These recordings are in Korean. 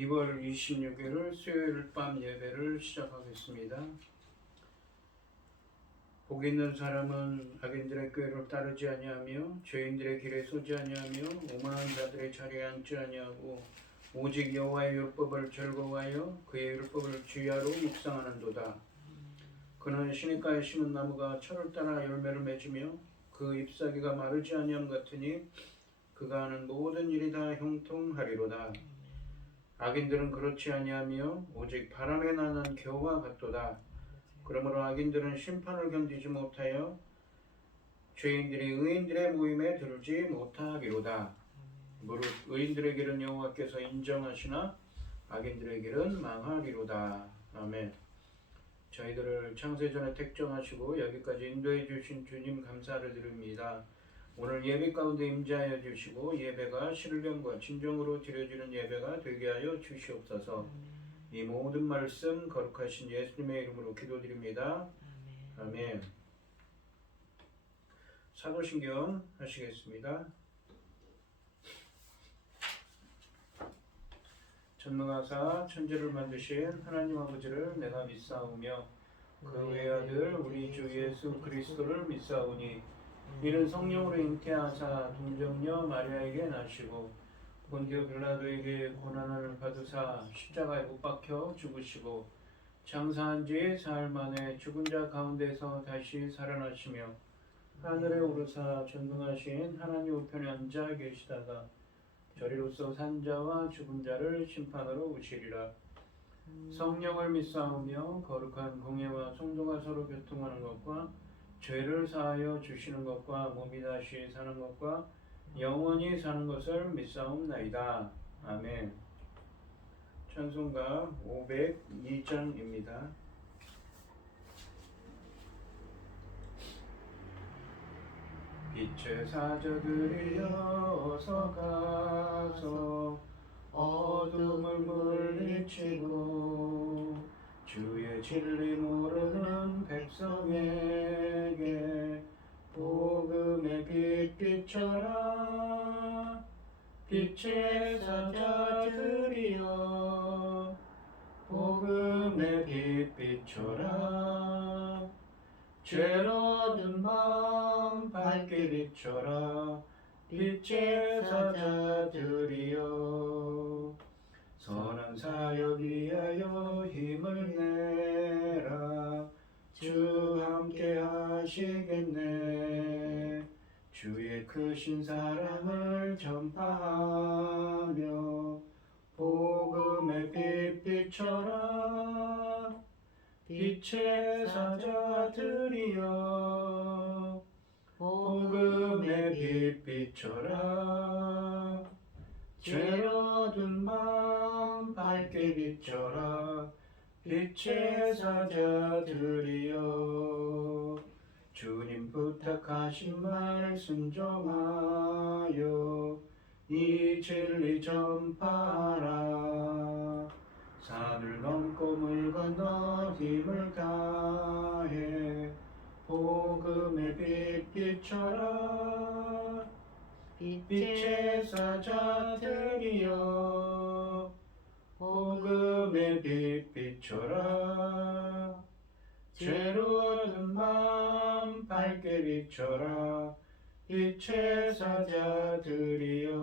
2월 26일 수요일 밤 예배를 시작하겠습니다. 복 있는 사람은 악인들의 꾀를 따르지 아니하며 죄인들의 길에 서지 아니하며 오만한 자들의 자리에 앉지 아니하고 오직 여호와의 율법을 즐거워하여 그의 율법을 주야로 묵상하는도다. 그는 시냇가에 심은 나무가 철을 따라 열매를 맺으며 그 잎사귀가 마르지 아니함 같으니 그가 하는 모든 일이 다 형통하리로다. 악인들은 그렇지 아니하며 오직 바람에 나는 겨와 같도다. 그러므로 악인들은 심판을 견디지 못하여 죄인들이 의인들의 모임에 들지 못하리로다. 무릇 의인들의 길은 여호와께서 인정하시나 악인들의 길은 망하리로다. 아멘. 저희들을 창세전에 택정하시고 여기까지 인도해 주신 주님 감사를 드립니다. 오늘 예배 가운데 임재하여 주시고 예배가 신령과 진정으로 드려지는 예배가 되게 하여 주시옵소서. 이 모든 말씀 거룩하신 예수님의 이름으로 기도드립니다. 아멘. 사도신경 하시겠습니다. 전능하사 천지를 만드신 하나님 아버지를 내가 믿사오며 그 외아들 우리 주 예수 그리스도를 믿사오니 이는 성령으로 잉태하사 동정녀 마리아에게 나시고 본디오 빌라도에게 고난을 받으사 십자가에 못 박혀 죽으시고 장사한 지 사흘 만에 죽은 자 가운데서 다시 살아나시며 하늘에 오르사 전능하신 하나님 우편에 앉아 계시다가 저리로서 산 자와 죽은 자를 심판하러 오시리라. 성령을 믿사오며 거룩한 공예와 성도가 서로 교통하는 것과 죄를 사하여 주시는 것과 몸이 다시 사는 것과 영원히 사는 것을 믿사옵나이다. 아멘. 찬송가 502장입니다. 빛의 사자들이여 어서 가서 어둠을 물리치고 주의 진리 모르는 백성에게 복음의 빛 비춰라. 빛의 사자들이여 복음의 빛 비춰라. 죄로 든 마음 밝게 비춰라. 빛의 사자들이여 선한 사역 위하여 힘을 내라. 주 함께 하시겠네. 주의 크신 사랑을 전파하며 복음의 빛 비춰라. 빛의 사자들이여 복음의 빛 비춰라. 죄로 든 마음 밝게 비춰라. 빛의 사자들이여 주님 부탁하신 말 순종하여 이 진리 전파하라. 산을 넘고 물 건너 힘을 다해 복음의 빛 비춰라. 빛의 사자들이여 복음의 빛 비춰라. 죄로 든 마음 밝게 비춰라. 빛의 사자들이여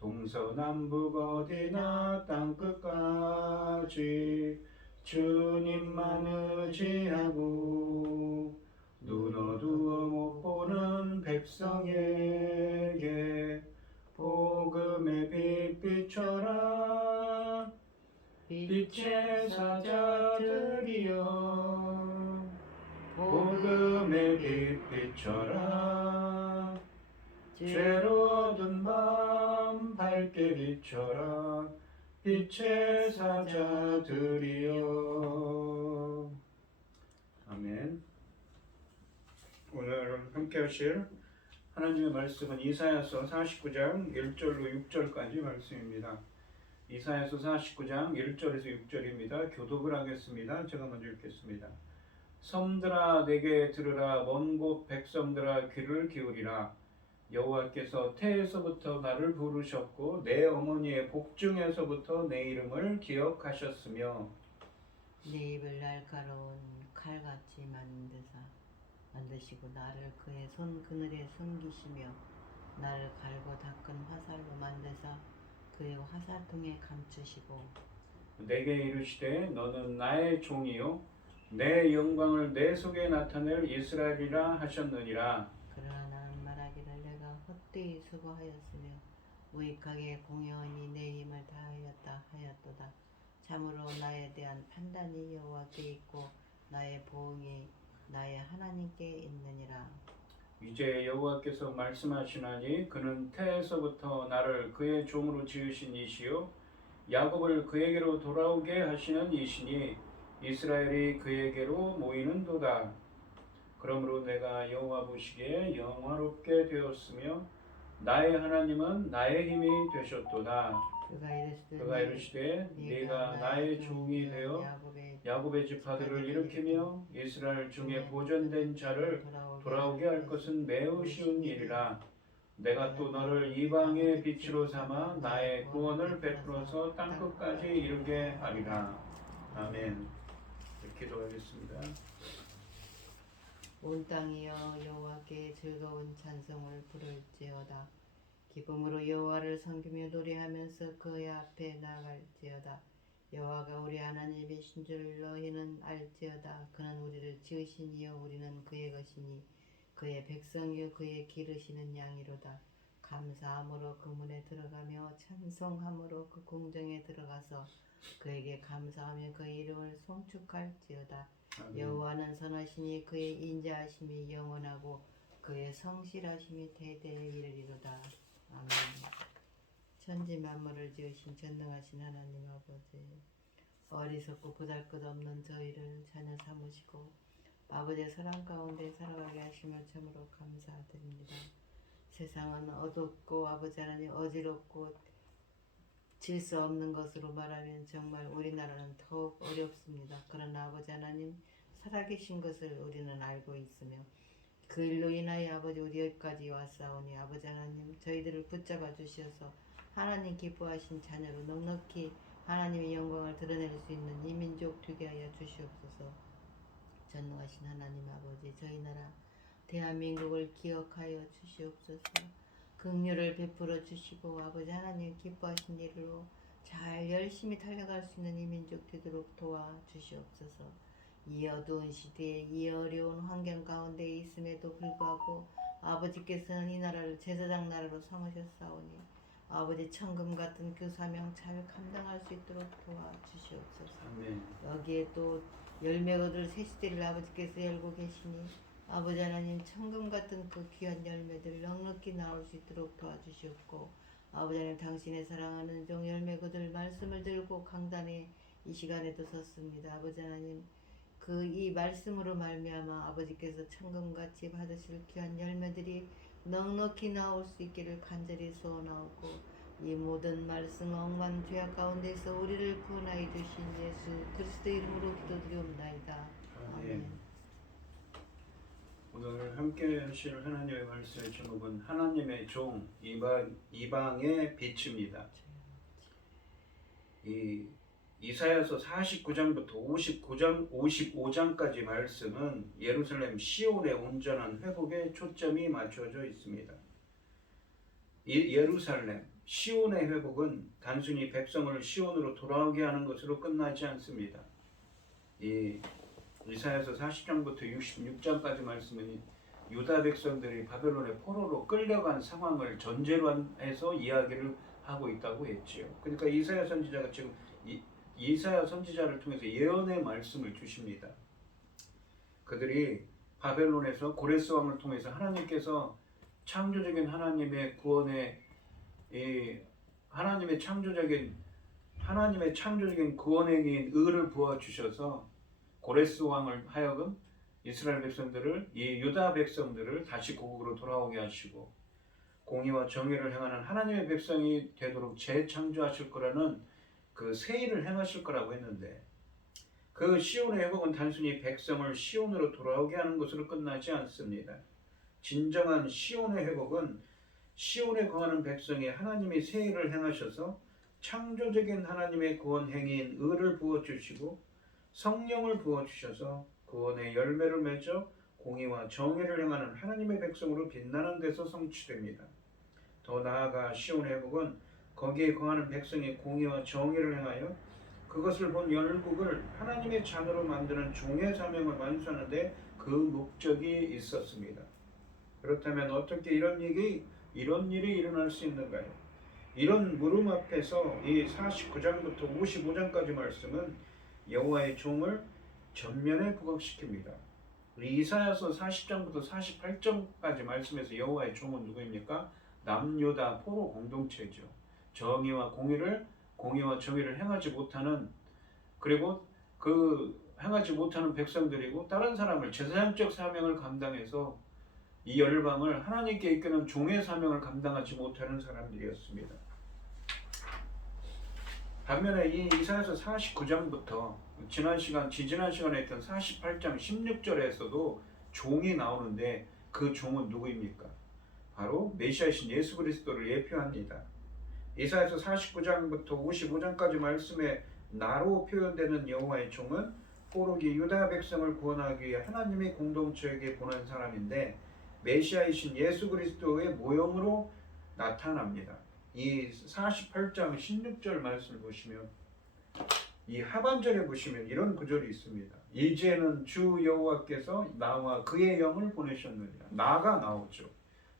동서남북 어디나 땅끝까지 주님만 의지하고 눈 어두워 못 보는 백성에게 복음의 빛 비춰라. 빛의 사자들이여 복음의 빛 비춰라. 죄로 든 마음 밝게 비춰라. 빛의 사자들이여. 아멘. 오늘 함께 하실 하나님의 말씀은 이사야서 49장 1절로 6절까지 말씀입니다. 이사야서 49장 1절에서 6절입니다. 교독을 하겠습니다. 제가 먼저 읽겠습니다. 섬들아 내게 들으라. 먼 곳 백성들아 귀를 기울이라. 여호와께서 태에서부터 나를 부르셨고 내 어머니의 복중에서부터 내 이름을 기억하셨으며 내 입을 날카로운 칼같이 만드시고 나를 그의 손 그늘에 숨기시며 나를 갈고 닦은 화살로 만드사 그의 화살통에 감추시고 내게 이르시되 너는 나의 종이요 내 영광을 내 속에 나타낼 이스라엘이라 하셨느니라. 그러나 나는 말하기를 내가 헛되이 수고하였으며 무익하게 공허히 내 힘을 다하였다 하였도다. 참으로 나에 대한 판단이 여호와께 있고 나의 보응이 나의 하나님께 있느니라. 이제 여호와께서 말씀하시나니 그는 태에서부터 나를 그의 종으로 지으신 이시요 야곱을 그에게로 돌아오게 하시는 이시니 이스라엘이 그에게로 모이는도다. 그러므로 내가 여호와 보시기에 영화롭게 되었으며 나의 하나님은 나의 힘이 되셨도다. 그가 이르시되 네가 나의 종이 되어 야곱의 지파들을 일으키며 이스라엘 중에 보존된 자를 돌아오게 할 것은 매우 쉬운 일이라. 내가 또 너를 이방의 빛으로 삼아 나의 구원을 베풀어서 땅끝까지 이르게 하리라. 아멘. 기도하겠습니다. 온 땅이여 여호와께 즐거운 찬송을 부를지어다. 기쁨으로 여호와를 섬기며 노래하면서 그의 앞에 나아갈지어다. 여호와가 우리 하나님이신 줄 너희는 알지어다. 그는 우리를 지으신 이요 우리는 그의 것이니 그의 백성이요 그의 기르시는 양이로다. 감사함으로 그 문에 들어가며 찬송함으로 그 궁정에 들어가서 그에게 감사하며 그의 이름을 송축할지어다. 여호와는 선하시니 그의 인자하심이 영원하고 그의 성실하심이 대대에 이르리로다. 아멘. 천지 만물을 지으신 전능하신 하나님 아버지, 어리석고 보잘것없는 저희를 자녀 삼으시고 아버지의 사랑 가운데 살아가게 하심을 참으로 감사드립니다. 세상은 어둡고 아버지 하나님 어지럽고 질서 없는 것으로 말하면 정말 우리나라는 더욱 어렵습니다. 그러나 아버지 하나님 살아계신 것을 우리는 알고 있으며 그 일로 인하여 아버지 우리 여기까지 왔사오니 아버지 하나님 저희들을 붙잡아 주셔서 하나님 기뻐하신 자녀로 넉넉히 하나님의 영광을 드러낼 수 있는 이 민족 되게 하여 주시옵소서. 전능하신 하나님 아버지 저희 나라 대한민국을 기억하여 주시옵소서. 긍휼을 베풀어 주시고 아버지 하나님 기뻐하신 일로 잘 열심히 달려갈 수 있는 이 민족 되도록 도와 주시옵소서. 이 어두운 시대에 이 어려운 환경 가운데 있음에도 불구하고 아버지께서는 이 나라를 제사장 나라로 삼으셨사오니 아버지 천금 같은 그 사명 잘 감당할 수 있도록 도와 주시옵소서. 여기에 또 열매 거둘 새 시대를 아버지께서 열고 계시니 아버지 하나님 천금 같은 그 귀한 열매들 넉넉히 나올 수 있도록 도와주시옵고 아버지 하나님 당신의 사랑하는 종 열매 거둘 말씀을 들고 강단에 이 시간에도 섰습니다. 아버지 하나님 그 이 말씀으로 말미암아 아버지께서 천금같이 받으실 귀한 열매들이 넉넉히 나올 수 있기를 간절히 소원하고 이 모든 말씀 억만 죄악 가운데서 우리를 구원하여 주신 예수 그리스도 이름으로 기도드리옵나이다. 아멘. 오늘 함께 하실 하나님의 말씀의 제목은 하나님의 종 이방의 빛입니다. 이 이사야서 49장부터 55장까지 말씀은 예루살렘 시온의 온전한 회복에 초점이 맞춰져 있습니다. 이 예루살렘 시온의 회복은 단순히 백성을 시온으로 돌아오게 하는 것으로 끝나지 않습니다. 이 이사야서 40장부터 66장까지 말씀은 유다 백성들이 바벨론의 포로로 끌려간 상황을 전제로 해서 이야기를 하고 있다고 했지요. 그러니까 이사야 선지자가 지금 이사야 선지자를 통해서 예언의 말씀을 주십니다. 그들이 바벨론에서 고레스 왕을 통해서 하나님께서 창조적인 하나님의 구원의 하나님의 창조적인 구원행위인 의를 부어 주셔서 고레스 왕을 하여금 이스라엘 백성들을 이 유다 백성들을 다시 고국으로 돌아오게 하시고 공의와 정의를 행하는 하나님의 백성이 되도록 재창조하실 거라는 그 새 일을 행하실 거라고 했는데 그 시온의 회복은 단순히 백성을 시온으로 돌아오게 하는 것으로 끝나지 않습니다. 진정한 시온의 회복은 시온에 거하는 백성이 하나님이 새 일을 행하셔서 창조적인 하나님의 구원 행위인 의를 부어주시고 성령을 부어주셔서 구원의 열매를 맺어 공의와 정의를 행하는 하나님의 백성으로 빛나는 데서 성취됩니다. 더 나아가 시온의 회복은 거기에 거하는 백성이 공의와 정의를 행하여 그것을 본 열국을 하나님의 자녀로 만드는 종의 사명을 완수하는데 그 목적이 있었습니다. 그렇다면 어떻게 이런 일이 일어날 수 있는가요? 이런 물음 앞에서 이 49장부터 55장까지 말씀은 여호와의 종을 전면에 부각시킵니다. 이사야서 40장부터 48장까지 말씀에서 여호와의 종은 누구입니까? 남유다 포로 공동체죠. 정의와 정의를 행하지 못하는, 그리고 그 행하지 못하는 백성들이고 다른 사람을 제사장적 사명을 감당해서 이 열방을 하나님께 이끄는 종의 사명을 감당하지 못하는 사람들이었습니다. 반면에 이 이사야서 49장부터 지지난 시간에 했던 48장 16절에서도 종이 나오는데 그 종은 누구입니까? 바로 메시아이신 예수 그리스도를 예표합니다. 이사야서 49장부터 55장까지 말씀에 나로 표현되는 여호와의 종은 포로기 유다 백성을 구원하기 위해 하나님의 공동체에게 보낸 사람인데 메시아이신 예수 그리스도의 모형으로 나타납니다. 이 48장 16절 말씀을 보시면 이 하반절에 보시면 이런 구절이 있습니다. 이제는 주 여호와께서 나와 그의 영을 보내셨느니라. 나가 나오죠.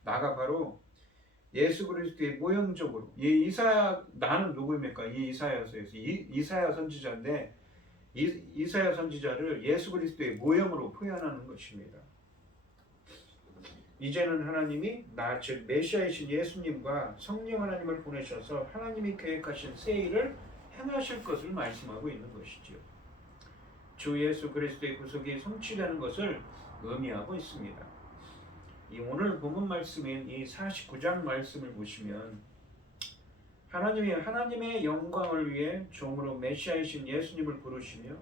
나가 바로 예수 그리스도의 모형적으로 나는 누구입니까? 이 이사야서에서 이사야 선지자인데 이사야 선지자를 예수 그리스도의 모형으로 표현하는 것입니다. 이제는 하나님이 즉 메시아이신 예수님과 성령 하나님을 보내셔서 하나님이 계획하신 새 일을 행하실 것을 말씀하고 있는 것이지요. 주 예수 그리스도의 구속이 성취되는 것을 의미하고 있습니다. 이 오늘 본문 말씀인 이 49장 말씀을 보시면 하나님이 하나님의 영광을 위해 종으로 메시아이신 예수님을 부르시며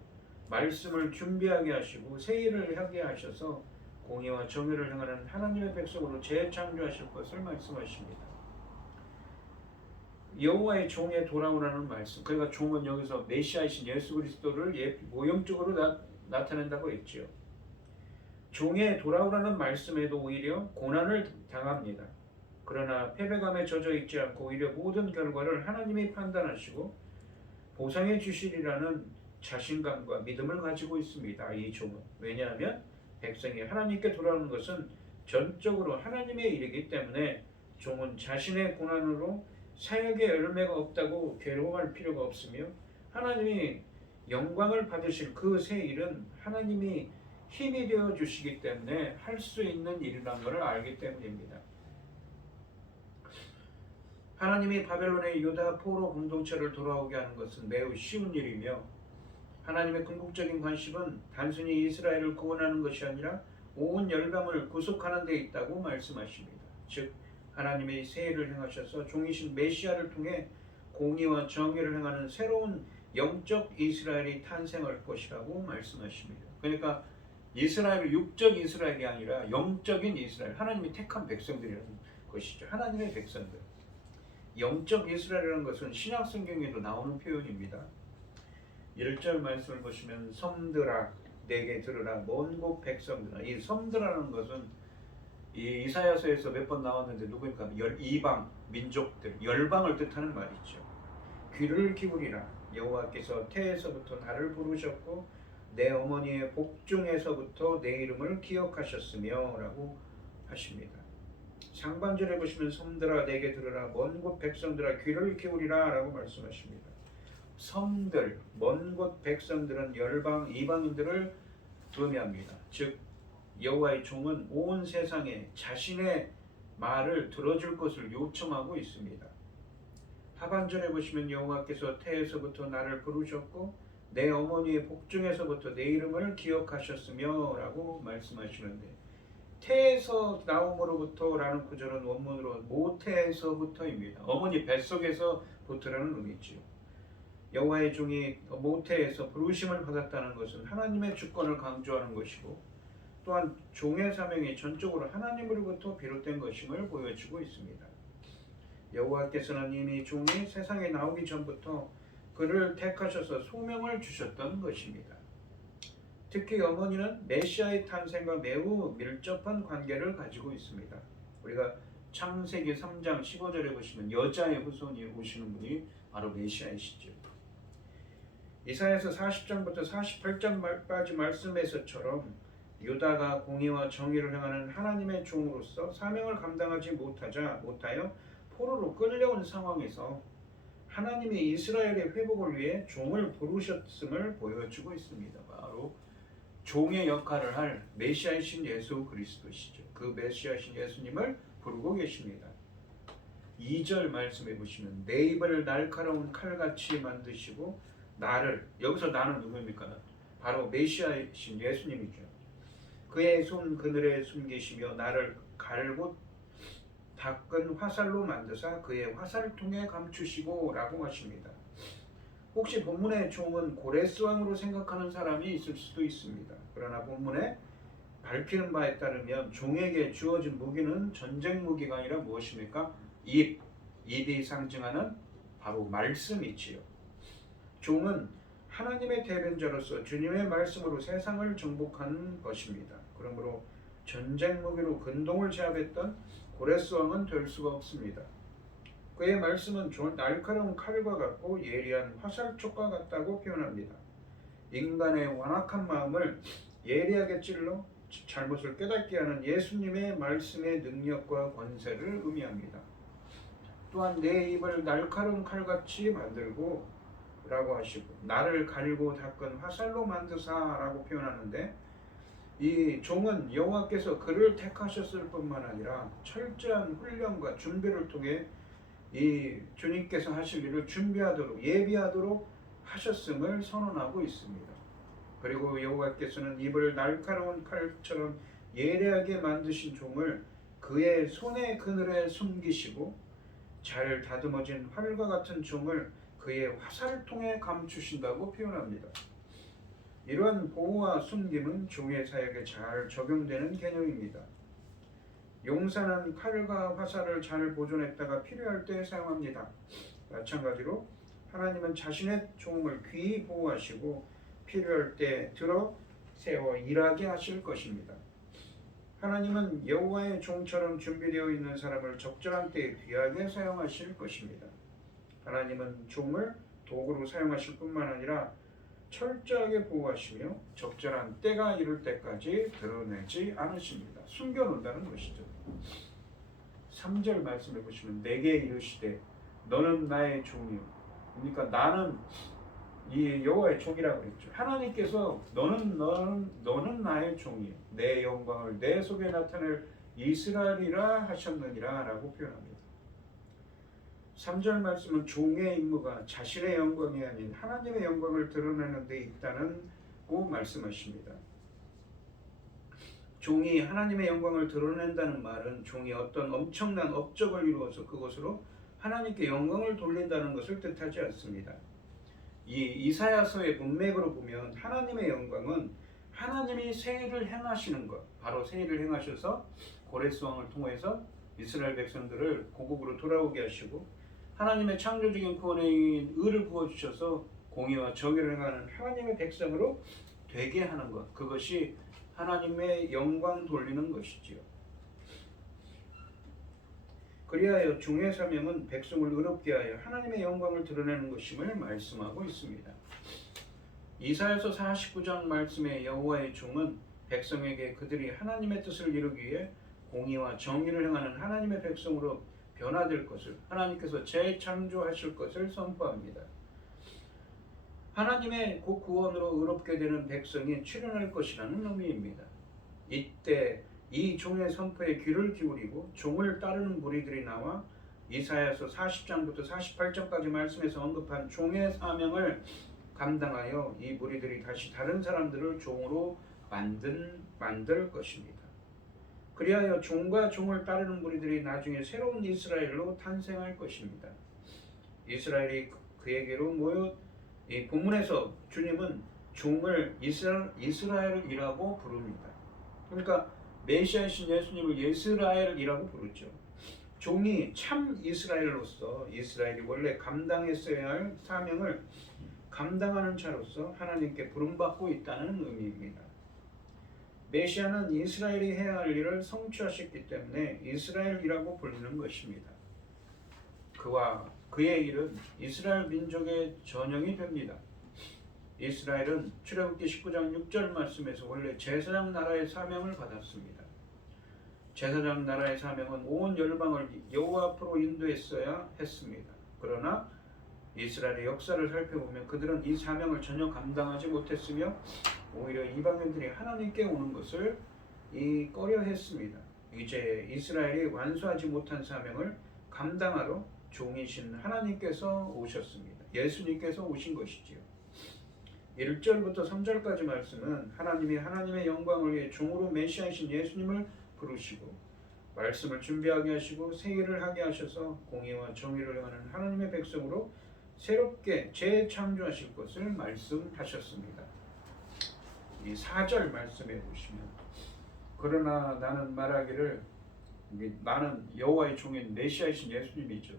말씀을 준비하게 하시고 새 일을 하게 하셔서 공의와 정의를 행하는 하나님의 백성으로 재창조하실 것을 말씀하십니다. 여호와의 종에 돌아오라는 말씀, 그러니까 종은 여기서 메시아이신 예수 그리스도를 모형적으로 나타낸다고 했지요. 종에 돌아오라는 말씀에도 오히려 고난을 당합니다. 그러나 패배감에 젖어 있지 않고 오히려 모든 결과를 하나님이 판단하시고 보상해 주시리라는 자신감과 믿음을 가지고 있습니다. 이 종은. 왜냐하면 백성이 하나님께 돌아오는 것은 전적으로 하나님의 일이기 때문에 종은 자신의 고난으로 사역의 열매가 없다고 괴로워할 필요가 없으며 하나님이 영광을 받으실 그 새 일은 하나님이 힘이 되어 주시기 때문에 할 수 있는 일이라는 것을 알기 때문입니다. 하나님이 바벨론의 유다 포로 공동체를 돌아오게 하는 것은 매우 쉬운 일이며 하나님의 궁극적인 관심은 단순히 이스라엘을 구원하는 것이 아니라 온 열방을 구속하는 데 있다고 말씀하십니다. 즉 하나님의 새 일을 행하셔서 종이신 메시아를 통해 공의와 정의를 행하는 새로운 영적 이스라엘이 탄생할 것이라고 말씀하십니다. 그러니까 이스라엘은 육적 이스라엘이 아니라 영적인 이스라엘, 하나님이 택한 백성들이라는 것이죠. 하나님의 백성들. 영적 이스라엘이라는 것은 신약 성경에도 나오는 표현입니다. 1절 말씀을 보시면 섬들아 내게 들으라 먼 곳 백성들아. 이 섬들아라는 것은 이 이사야서에서 몇 번 나왔는데 누구입니까? 이방 민족들, 열방을 뜻하는 말이죠. 귀를 기울이라. 여호와께서 태에서부터 나를 부르셨고 내 어머니의 복중에서부터 내 이름을 기억하셨으며 라고 하십니다. 상반절에 보시면 섬들아 내게 들으라 먼 곳 백성들아 귀를 기울이라 라고 말씀하십니다. 섬들, 먼 곳 백성들은 열방, 이방인들을 의미합니다. 즉 여호와의 종은 온 세상에 자신의 말을 들어줄 것을 요청하고 있습니다. 하반절에 보시면 여호와께서 태에서부터 나를 부르셨고 내 어머니의 복중에서부터 내 이름을 기억하셨으며 라고 말씀하시는데 태에서 나옴으로부터 라는 구절은 원문으로 모태에서부터입니다. 어머니 뱃속에서부터라는 의미지요. 여호와의 종이 모태에서 부르심을 받았다는 것은 하나님의 주권을 강조하는 것이고 또한 종의 사명이 전적으로 하나님으로부터 비롯된 것임을 보여주고 있습니다. 여호와께서는 이미 종이 세상에 나오기 전부터 그를 택하셔서 소명을 주셨던 것입니다. 특히 어머니는 메시아의 탄생과 매우 밀접한 관계를 가지고 있습니다. 우리가 창세기 3장 15절에 보시면 여자의 후손이 오시는 분이 바로 메시아이시죠. 이사야서 40장부터 48장까지 말씀에서처럼 유다가 공의와 정의를 행하는 하나님의 종으로서 사명을 감당하지 못하여 포로로 끌려온 상황에서 하나님이 이스라엘의 회복을 위해 종을 부르셨음을 보여주고 있습니다. 바로 종의 역할을 할 메시아이신 예수 그리스도시죠. 그 메시아이신 예수님을 부르고 계십니다. 2절 말씀해 보시면 내 입을 날카로운 칼같이 만드시고 나를, 여기서 나는 누구입니까? 바로 메시아이신 예수님이죠. 그의 손 그늘에 숨기시며 나를 갈고 닦은 화살로 만드사 그의 화살통에 감추시고 라고 하십니다. 혹시 본문의 종은 고레스왕으로 생각하는 사람이 있을 수도 있습니다. 그러나 본문에 밝히는 바에 따르면 종에게 주어진 무기는 전쟁 무기가 아니라 무엇입니까? 입이 상징하는 바로 말씀이지요. 종은 하나님의 대변자로서 주님의 말씀으로 세상을 정복하는 것입니다. 그러므로 전쟁 무기로 근동을 제압했던 고레스왕은 될 수가 없습니다. 그의 말씀은 날카로운 칼과 같고 예리한 화살촉과 같다고 표현합니다. 인간의 완악한 마음을 예리하게 찔러 잘못을 깨닫게 하는 예수님의 말씀의 능력과 권세를 의미합니다. 또한 내 입을 날카로운 칼같이 만들고 라고 하시고 나를 갈고 닦은 화살로 만드사라고 표현하는데, 이 종은 여호와께서 그를 택하셨을 뿐만 아니라 철저한 훈련과 준비를 통해 이 주님께서 하실 일을 준비하도록 예비하도록 하셨음을 선언하고 있습니다. 그리고 여호와께서는 입을 날카로운 칼처럼 예리하게 만드신 종을 그의 손의 그늘에 숨기시고 잘 다듬어진 활과 같은 종을 그의 화살통에 감추신다고 표현합니다. 이러한 보호와 숨김은 종의 사역에 잘 적용되는 개념입니다. 용사는 칼과 화살을 잘 보존했다가 필요할 때 사용합니다. 마찬가지로 하나님은 자신의 종을 귀히 보호하시고 필요할 때 들어 세워 일하게 하실 것입니다. 하나님은 여호와의 종처럼 준비되어 있는 사람을 적절한 때에 귀하게 사용하실 것입니다. 하나님은 종을 도구로 사용하실 뿐만 아니라 철저하게 보호하시며 적절한 때가 이를 때까지 드러내지 않으십니다. 숨겨놓는다는 것이죠. 3절 말씀해 보시면 내게 이르시되 너는 나의 종이요. 그러니까 나는 이 여호와의 종이라고 했죠. 하나님께서 너는 나의 종이요. 내 영광을 내 속에 나타낼 이스라엘이라 하셨느니라 라고 표현합니다. 3절 말씀은 종의 임무가 자신의 영광이 아닌 하나님의 영광을 드러내는 데 있다고 말씀하십니다. 종이 하나님의 영광을 드러낸다는 말은 종이 어떤 엄청난 업적을 이루어서 그것으로 하나님께 영광을 돌린다는 것을 뜻하지 않습니다. 이 이사야서의 문맥으로 보면 하나님의 영광은 하나님이 새 일을 행하시는 것, 바로 새 일을 행하셔서 고레스왕을 통해서 이스라엘 백성들을 고국으로 돌아오게 하시고 하나님의 창조적인 구원의 의를 부어주셔서 공의와 정의를 행하는 하나님의 백성으로 되게 하는 것, 그것이 하나님의 영광 돌리는 것이지요. 그리하여 종의 사명은 백성을 의롭게 하여 하나님의 영광을 드러내는 것임을 말씀하고 있습니다. 이사야서 49장 말씀의 여호와의 종은 백성에게 그들이 하나님의 뜻을 이루기 위해 공의와 정의를 행하는 하나님의 백성으로 변화될 것을, 하나님께서 재창조하실 것을 선포합니다. 하나님의 구원으로 의롭게 되는 백성이 출현할 것이라는 의미입니다. 이때 이 종의 선포에 귀를 기울이고 종을 따르는 무리들이 나와 이사야서 40장부터 48장까지 말씀에서 언급한 종의 사명을 감당하여 이 무리들이 다시 다른 사람들을 종으로 만들 것입니다. 그리하여 종과 종을 따르는 무리들이 나중에 새로운 이스라엘로 탄생할 것입니다. 이스라엘이 그에게로 모여 이 본문에서 주님은 종을 이스라엘이라고 부릅니다. 그러니까 메시아이신 예수님을 이스라엘이라고 부르죠. 종이 참 이스라엘로서 이스라엘이 원래 감당했어야 할 사명을 감당하는 자로서 하나님께 부름받고 있다는 의미입니다. 메시아는 이스라엘이 해야 할 일을 성취하셨기 때문에 이스라엘이라고 불리는 것입니다. 그와 그의 일은 이스라엘 민족의 전형이 됩니다. 이스라엘은 출애굽기 19장 6절 말씀에서 원래 제사장 나라의 사명을 받았습니다. 제사장 나라의 사명은 온 열방을 여호와 앞으로 인도했어야 했습니다. 그러나 이스라엘의 역사를 살펴보면 그들은 이 사명을 전혀 감당하지 못했으며 오히려 이방인들이 하나님께 오는 것을 꺼려했습니다. 이제 이스라엘이 완수하지 못한 사명을 감당하러 종이신 하나님께서 오셨습니다. 예수님께서 오신 것이지요. 1절부터 3절까지 말씀은 하나님이 하나님의 영광을 위해 종으로 메시아이신 예수님을 부르시고 말씀을 준비하게 하시고 새 일을 하게 하셔서 공의와 정의를 행하는 하나님의 백성으로 새롭게 재창조하실 것을 말씀하셨습니다. 이 4절 말씀에 보시면 그러나 나는 말하기를 나는 여호와의 종인 메시아이신 예수님이죠.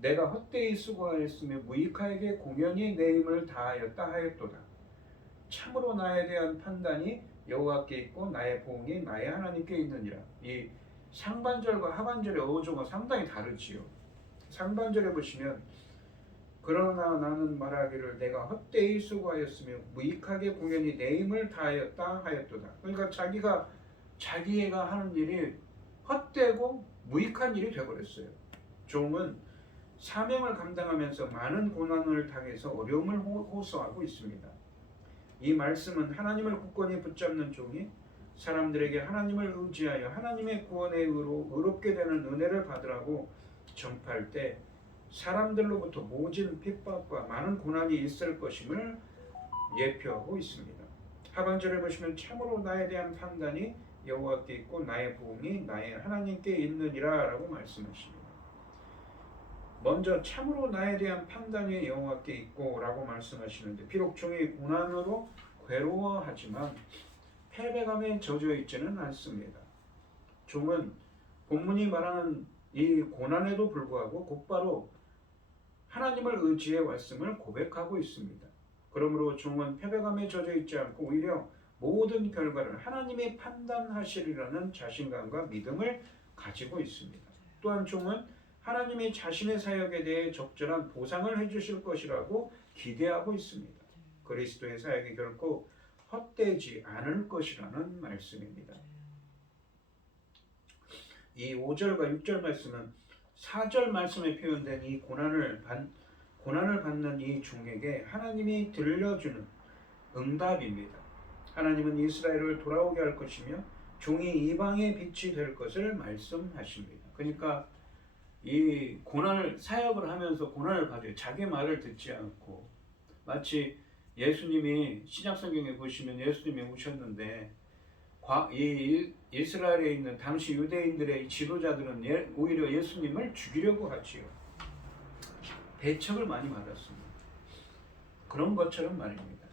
내가 헛되이 수고하였으며 무익하게 공연히 내 힘을 다하였다 하였도다. 참으로 나에 대한 판단이 여호와께 있고 나의 보응이 나의 하나님께 있느니라. 이 상반절과 하반절의 어조가 상당히 다르지요. 상반절에 보시면 그러나 나는 말하기를 내가 헛되이 수고하였으며 무익하게 공연히 내 힘을 다하였다 하였도다. 그러니까 자기가 하는 일이 헛되고 무익한 일이 되어버렸어요. 종은 사명을 감당하면서 많은 고난을 당해서 어려움을 호소하고 있습니다. 이 말씀은 하나님을 굳건히 붙잡는 종이 사람들에게 하나님을 의지하여 하나님의 구원의 의로 의롭게 되는 은혜를 받으라고 전파할 때 사람들로부터 모진 핍박과 많은 고난이 있을 것임을 예표하고 있습니다. 하반절에 보시면 참으로 나에 대한 판단이 여호와께 있고 나의 보응이 나의 하나님께 있느니라 라고 말씀하십니다. 먼저 참으로 나에 대한 판단이 여호와께 있고 라고 말씀하시는데 비록 종이 고난으로 괴로워하지만 패배감에 젖어 있지는 않습니다. 종은 본문이 말하는 이 고난에도 불구하고 곧바로 하나님을 의지해 왔음을 고백하고 있습니다. 그러므로 종은 패배감에 젖어 있지 않고 오히려 모든 결과를 하나님이 판단하시리라는 자신감과 믿음을 가지고 있습니다. 또한 종은 하나님이 자신의 사역에 대해 적절한 보상을 해주실 것이라고 기대하고 있습니다. 그리스도의 사역이 결코 헛되지 않을 것이라는 말씀입니다. 이 5절과 6절 말씀은 4절 말씀에 표현된 이 고난을 받는 이 종에게 하나님이 들려주는 응답입니다. 하나님은 이스라엘을 돌아오게 할 것이며 종이 이방의 빛이 될 것을 말씀하십니다. 그러니까 이 사역을 하면서 고난을 받아요. 자기 말을 듣지 않고 마치 예수님이 신약성경에 보시면 예수님이 오셨는데 이 이스라엘에 있는 당시 유대인들의 지도자들은 오히려 예수님을 죽이려고 하지요. 배척을 많이 받았습니다. 그런 것처럼 말입니다.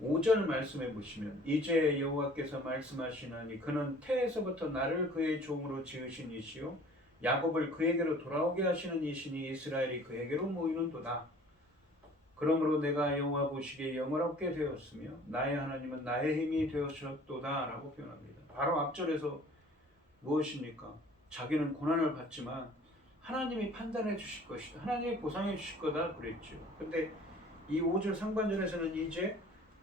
5절 말씀해 보시면 이제 여호와께서 말씀하시나니 그는 태에서부터 나를 그의 종으로 지으신 이시요 야곱을 그에게로 돌아오게 하시는 이시니 이스라엘이 그에게로 모이는도다. 그러므로 내가 여호와 보시기에 영화롭게 되었으며 나의 하나님은 나의 힘이 되셨도다 라고 표현합니다. 바로 앞절에서 무엇입니까? 자기는 고난을 받지만 하나님이 판단해 주실 것이다. 하나님이 보상해 주실 거다 그랬죠. 근데 이 5절 상반절에서는 이제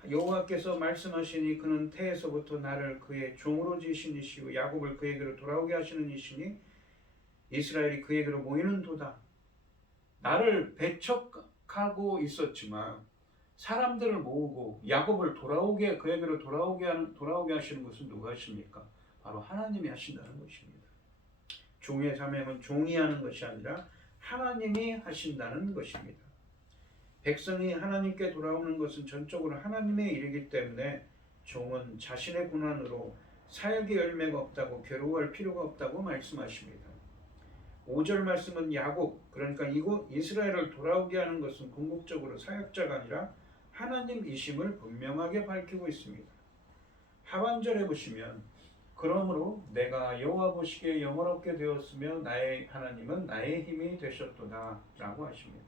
여호와께서 말씀하시니 그는 태에서부터 나를 그의 종으로 지으신 이시요 야곱을 그에게로 돌아오게 하시는 이시니 이스라엘이 그에게로 모이는도다. 나를 배척하고 있었지만 사람들을 모으고 야곱을 그에게로 돌아오게 하시는 것은 누가 하십니까? 바로 하나님이 하신다는 것입니다. 종의 사명은 종이 하는 것이 아니라 하나님이 하신다는 것입니다. 백성이 하나님께 돌아오는 것은 전적으로 하나님의 일이기 때문에 종은 자신의 고난으로 사역의 열매가 없다고 괴로워할 필요가 없다고 말씀하십니다. 5절 말씀은 야곱, 그러니까 이곳 이스라엘을 돌아오게 하는 것은 궁극적으로 사역자가 아니라 하나님이심을 분명하게 밝히고 있습니다. 하반절에 보시면 그러므로 내가 여호와 보시기에 영원롭게 되었으며 나의 하나님은 나의 힘이 되셨도다 라고 하십니다.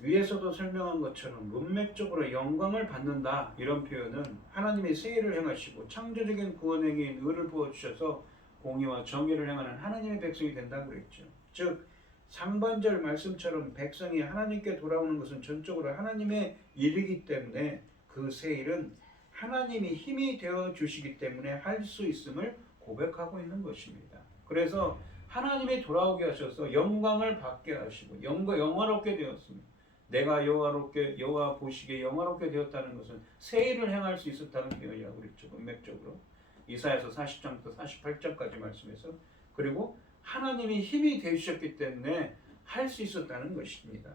위에서도 설명한 것처럼 문맥적으로 영광을 받는다 이런 표현은 하나님의 세일을 행하시고 창조적인 구원행위인 의를 부어주셔서 공의와 정의를 행하는 하나님의 백성이 된다고 그랬죠. 즉 상반절 말씀처럼 백성이 하나님께 돌아오는 것은 전적으로 하나님의 일이기 때문에 그 세일은 하나님이 힘이 되어 주시기 때문에 할 수 있음을 고백하고 있는 것입니다. 그래서 하나님이 돌아오게 하셔서 영광을 받게 하시고 영화롭게 되었습니다. 내가 여호와 보시기에 영화롭게 되었다는 것은 세일을 행할 수 있었다는 표현이라고 그랬죠. 문맥적으로 이사야서 40장부터 48장까지 말씀해서 그리고 하나님이 힘이 되셨기 때문에 할 수 있었다는 것입니다.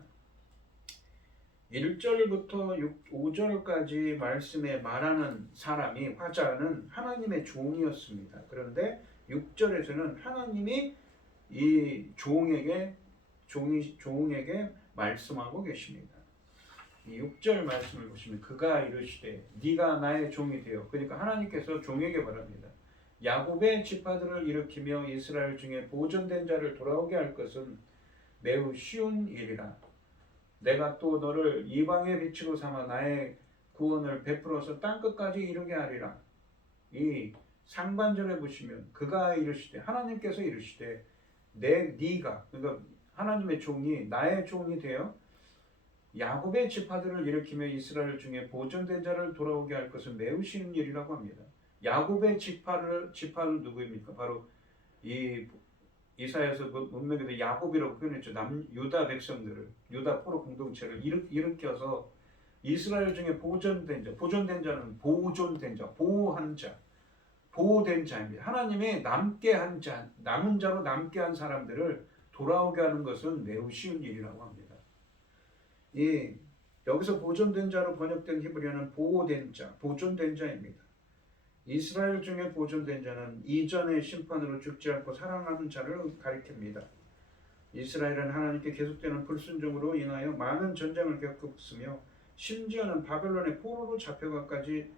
1절부터 5절까지 말씀에 말하는 사람이 화자는 하나님의 종이었습니다. 그런데 6절에서는 하나님이 이 종에게 말씀하고 계십니다. 이 6절 말씀을 보시면 그가 이르시되 네가 나의 종이 되어 그러니까 하나님께서 종에게 말합니다. 야곱의 지파들을 일으키며 이스라엘 중에 보존된 자를 돌아오게 할 것은 매우 쉬운 일이라. 내가 또 너를 이방의 빛으로 삼아 나의 구원을 베풀어서 땅끝까지 이르게 하리라. 이 상반절에 보시면 그가 이르시되 하나님께서 이르시되 네가 그러니까 하나님의 종이 나의 종이 되어 야곱의 지파들을 일으키며 이스라엘 중에 보존된 자를 돌아오게 할 것은 매우 쉬운 일이라고 합니다. 야곱의 지파는 누구입니까? 바로 이 이사야서 문맥에서 야곱이라고 표현했죠. 유다 백성들을 유다 포로 공동체를 일으켜서 이스라엘 중에 보존된 자는 보존된 자, 보호한 자, 보호된 자입니다. 하나님의 남은 자로 남게 한 사람들을 돌아오게 하는 것은 매우 쉬운 일이라고 합니다. 여기서 보존된 자로 번역된 히브리어는 보호된 자, 보존된 자입니다. 이스라엘 중에 보존된 자는 이전의 심판으로 죽지 않고 살아남은 자를 가리킵니다. 이스라엘은 하나님께 계속되는 불순종으로 인하여 많은 전쟁을 겪었으며 심지어는 바벨론의 포로로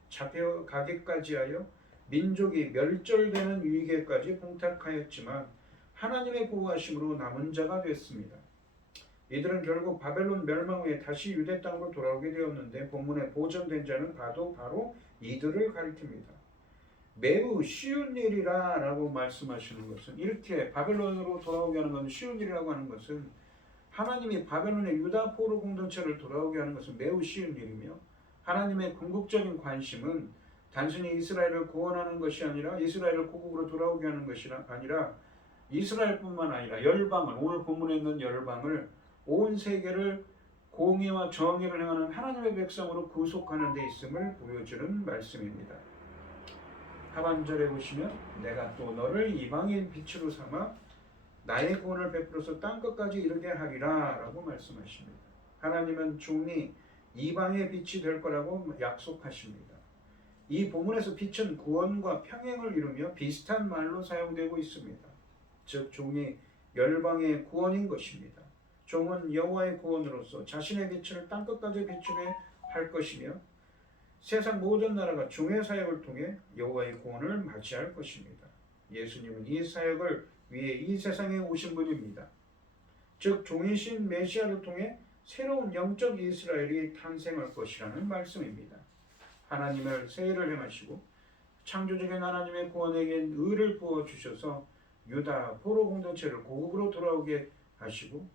잡혀가기까지 하여 민족이 멸절되는 위기에까지 봉탁하였지만 하나님의 보호하심으로 남은 자가 됐습니다. 이들은 결국 바벨론 멸망 후에 다시 유대 땅으로 돌아오게 되었는데 본문의 보존된 자는 바로 이들을 가리킵니다. 매우 쉬운 일이라 라고 말씀하시는 것은 이렇게 바벨론으로 돌아오게 하는 것은 쉬운 일이라고 하는 것은 하나님이 바벨론의 유다 포로 공동체를 돌아오게 하는 것은 매우 쉬운 일이며 하나님의 궁극적인 관심은 단순히 이스라엘을 구원하는 것이 아니라 이스라엘을 고국으로 돌아오게 하는 것이 아니라 이스라엘뿐만 아니라 열방을 오늘 본문에 있는 열방을 온 세계를 공의와 정의를 행하는 하나님의 백성으로 구속하는 데 있음을 보여주는 말씀입니다. 하반절에 보시면 내가 또 너를 이방인 빛으로 삼아 나의 구원을 베풀어서 땅끝까지 이르게 하리라 라고 말씀하십니다. 하나님은 종이 이방의 빛이 될 거라고 약속하십니다. 이 본문에서 빛은 구원과 평행을 이루며 비슷한 말로 사용되고 있습니다. 즉 종이 열방의 구원인 것입니다. 종은 여호와의 구원으로서 자신의 빛을 땅끝까지 비추게 할 것이며 세상 모든 나라가 종의 사역을 통해 여호와의 구원을 맞이할 것입니다. 예수님은 이 사역을 위해 이 세상에 오신 분입니다. 즉 종이신 메시아를 통해 새로운 영적 이스라엘이 탄생할 것이라는 말씀입니다. 하나님을 세일을 행하시고 창조적인 하나님의 구원에게 의를 부어주셔서 유다 포로 공동체를 고국으로 돌아오게 하시고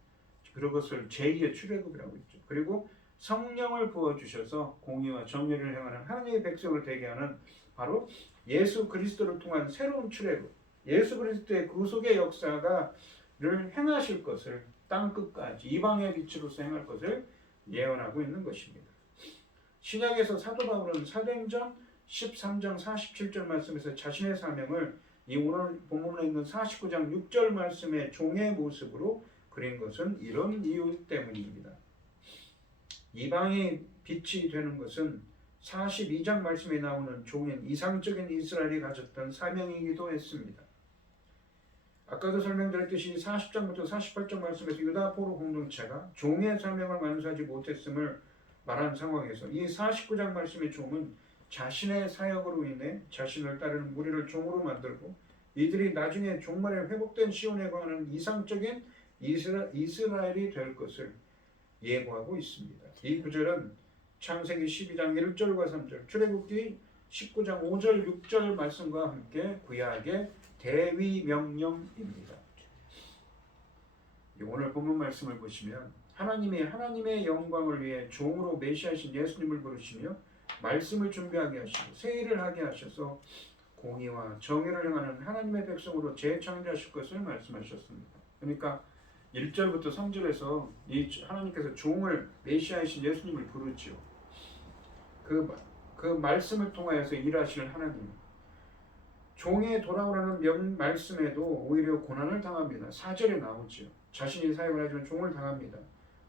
그것을 제2의 출애굽이라고 했죠. 그리고 성령을 부어주셔서 공의와 정의를 행하는 하나님의 백성을 되게 하는 바로 예수 그리스도를 통한 새로운 출애굽, 예수 그리스도의 구속의 역사를 행하실 것을 땅끝까지 이방의 빛으로서 행할 것을 예언하고 있는 것입니다. 신약에서 사도 바울은 사도행전 13장 47절 말씀에서 자신의 사명을 이 오늘 본문에 있는 49장 6절 말씀의 종의 모습으로 그린 것은 이런 이유 때문입니다. 이방의 빛이 되는 것은 42장 말씀에 나오는 종인 이상적인 이스라엘이 가졌던 사명이기도 했습니다. 아까도 설명드렸듯이 40장부터 48장 말씀에서 유다 포로 공동체가 종의 사명을 완수하지 못했음을 말한 상황에서 이 49장 말씀의 종은 자신의 사역으로 인해 자신을 따르는 무리를 종으로 만들고 이들이 나중에 종말에 회복된 시온에 관한 이상적인 이스라엘이 될 것을 예고하고 있습니다. 이 구절은 창세기 12장 1절과 3절, 출애굽기 19장 5절 6절 말씀과 함께 구약의 대위 명령입니다. 오늘 본문 말씀을 보시면 하나님의 영광을 위해 종으로 메시아신 예수님을 부르시며 말씀을 준비하게 하시고 새 일을 하게 하셔서 공의와 정의를 행하는 하나님의 백성으로 재창조하실 것을 말씀하셨습니다. 그러니까 1절부터 3절에서 이 하나님께서 종을 메시아이신 예수님을 부르죠. 그 말씀을 통하여서 일하실 하나님. 종에 돌아오라는 말씀에도 오히려 고난을 당합니다. 4절에 나오죠. 자신이 사역을 하지만 종을 당합니다.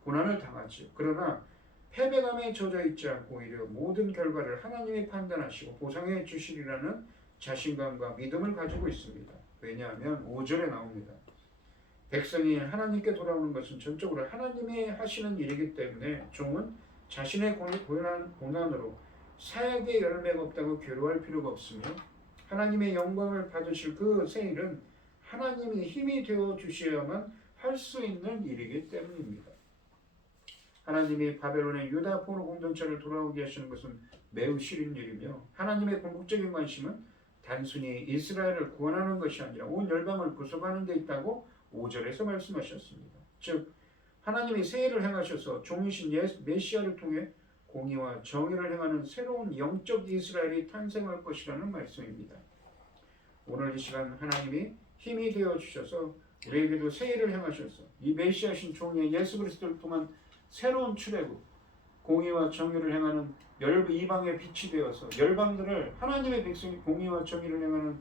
고난을 당하죠. 그러나 패배감에 젖어 있지 않고 오히려 모든 결과를 하나님이 판단하시고 보상해 주시리라는 자신감과 믿음을 가지고 있습니다. 왜냐하면 5절에 나옵니다. 백성이 하나님께 돌아오는 것은 전적으로 하나님이 하시는 일이기 때문에 종은 자신의 고난으로 사역의 열매가 없다고 괴로워할 필요가 없으며 하나님의 영광을 받으실 그 새 일은 하나님이 힘이 되어 주셔야만 할 수 있는 일이기 때문입니다. 하나님이 바벨론의 유다 포로 공동체를 돌아오게 하시는 것은 매우 싫은 일이며 하나님의 궁극적인 관심은 단순히 이스라엘을 구원하는 것이 아니라 온 열방을 구속하는 데 있다고 5절에서 말씀하셨습니다. 즉 하나님이 새 일을 행하셔서 종이신 메시아를 통해 공의와 정의를 행하는 새로운 영적 이스라엘이 탄생할 것이라는 말씀입니다. 오늘 이 시간 하나님이 힘이 되어 주셔서 우리에게도 새 일을 행하셔서 이 메시아신 종의 예수 그리스도를 통한 새로운 출애굽, 공의와 정의를 행하는 이방의 빛이 되어서 열방들을 하나님의 백성이 공의와 정의를 행하는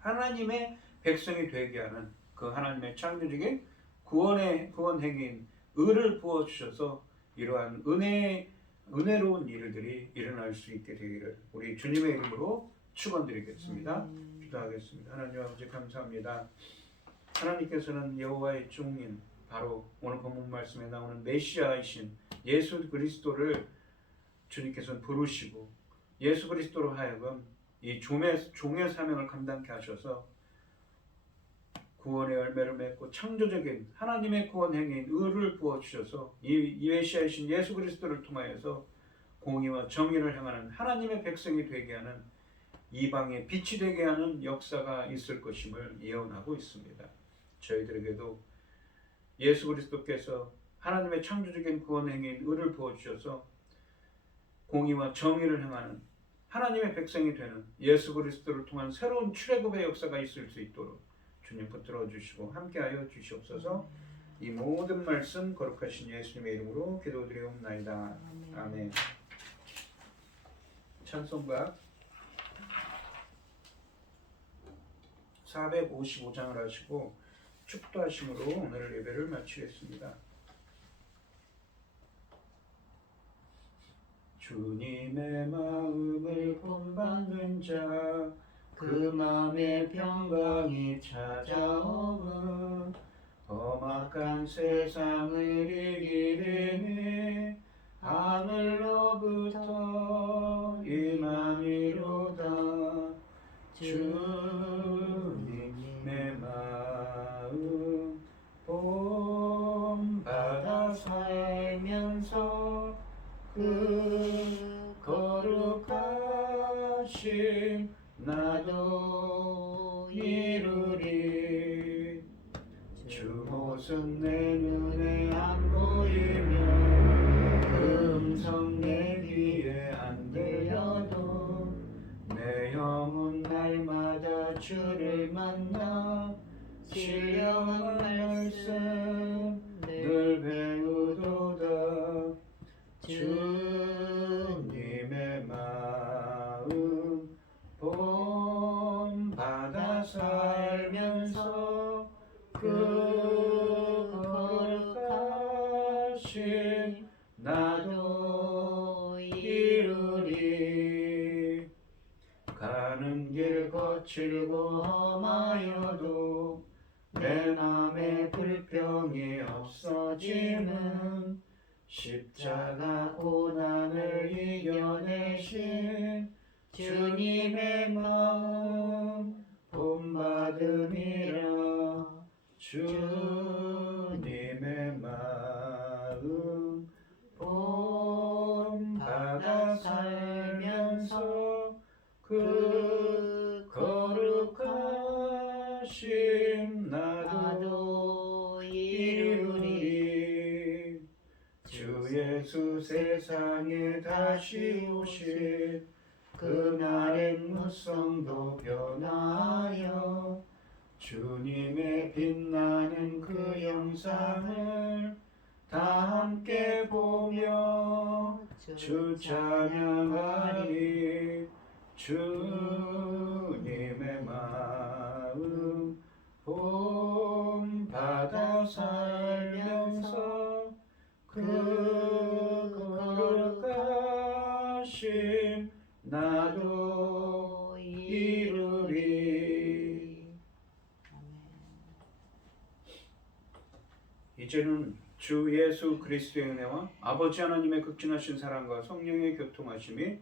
하나님의 백성이 되게 하는 그 하나님의 창조적인 구원 행위인 의를 부어 주셔서 이러한 은혜로운 일들이 일어날 수 있게 되기를 우리 주님의 이름으로 축원드리겠습니다. 기도하겠습니다. 하나님 아버지 감사합니다. 하나님께서는 여호와의 종인 바로 오늘 본문 말씀에 나오는 메시아이신 예수 그리스도를 주님께서는 부르시고 예수 그리스도로 하여금 이 종의 사명을 감당케 하셔서 구원의 열매를 맺고 창조적인 하나님의 구원 행위인 의를 부어주셔서 이 메시아이신 예수 그리스도를 통하여서 공의와 정의를 행하는 하나님의 백성이 되게 하는 이방의 빛이 되게 하는 역사가 있을 것임을 예언하고 있습니다. 저희들에게도 예수 그리스도께서 하나님의 창조적인 구원 행위인 의를 부어주셔서 공의와 정의를 행하는 하나님의 백성이 되는 예수 그리스도를 통한 새로운 출애굽의 역사가 있을 수 있도록 주님 붙들어 주시고 함께하여 주시옵소서. 이 모든 말씀 거룩하신 예수님의 이름으로 기도드리옵나이다. 아멘. 찬송가 455장을 하시고 축도하심으로 오늘 예배를 마치겠습니다. 주님의 마음을 본받는 자 그 마음의 평강이 찾아오면 험악한 세상을 이기리니 하늘로부터 임함이로다. 주님의 마음 본받아 살면서 그 거룩하심 나도 이루리. 주 모습 내 눈에 안 보이며 그 음성 내 귀에 안 들려도 내 영혼 날마다 주를 만나 신령한 말씀 늘 배우도다. 주님의 마음 본받아 살면서 그 거룩하심 나도 이루리. 가는 길 거칠고 험하여도 내 맘에 불평이 없어지는 십자가 고난을 이겨내신 세상에 다시 오실 그날엔 무성도 변하여 주님의 빛나는 그 영상을 다 함께 보며 주 찬양하리. 주님의 마음 본받아 살면서 그 거룩하심 나도 이루리. 이제는 주 예수 그리스도의 은혜와 아버지 하나님의 극진하신 사랑과 성령의 교통하심이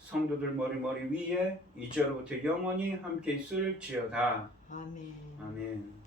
성도들 머리 위에 이제로부터 영원히 함께 있을지어다. 아멘. 아멘.